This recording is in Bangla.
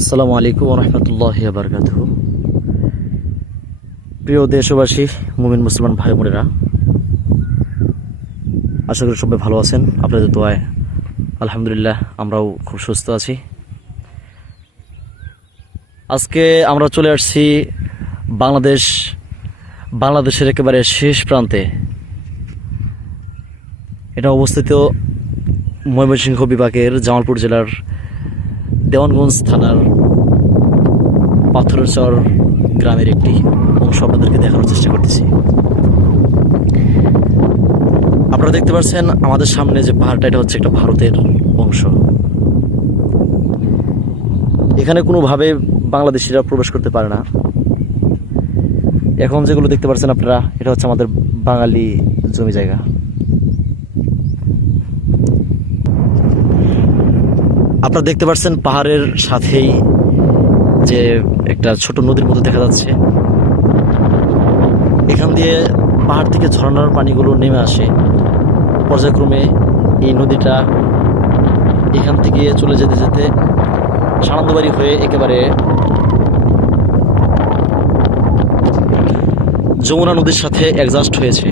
আসসালামু আলাইকুম ওয়া রাহমাতুল্লাহি ওয়া বারাকাতুহু। প্রিয় দেশবাসী, মুমিন মুসলমান ভাই বোনেরা, আশা করি সবাই ভালো আছেন। আপনাদের দোয়ায় আলহামদুলিল্লাহ আমরাও খুব সুস্থ আছি। আজকে আমরা চলে আসছি বাংলাদেশের একেবারে শেষ প্রান্তে। এটা অবস্থিত ময়মনসিংহ বিভাগের জামালপুর জেলার দেওয়ানগঞ্জ থানার পাথরচর গ্রামের একটি অংশ আপনাদেরকে দেখানোর চেষ্টা করতেছি। আপনারা দেখতে পাচ্ছেন আমাদের সামনে যে পাহাড়টা, এটা হচ্ছে একটা ভারতের অংশ। এখানে কোনোভাবে বাংলাদেশিরা প্রবেশ করতে পারে না। এখন যেগুলো দেখতে পাচ্ছেন আপনারা, এটা হচ্ছে আমাদের বাঙালি জমি জায়গা। আপনারা দেখতে পাচ্ছেন পাহাড়ের সাথেই যে একটা ছোট নদীর মতো দেখা যাচ্ছে। এখান দিয়ে পাহাড় থেকে ঝর্ণার পানিগুলো নেমে আসে। পর্যায়ক্রমে এই নদীটা এখান থেকে চলে যেতে যেতে সানন্দবাড়ি হয়ে একেবারে যমুনা নদীর সাথে অ্যাডজাস্ট হয়েছে।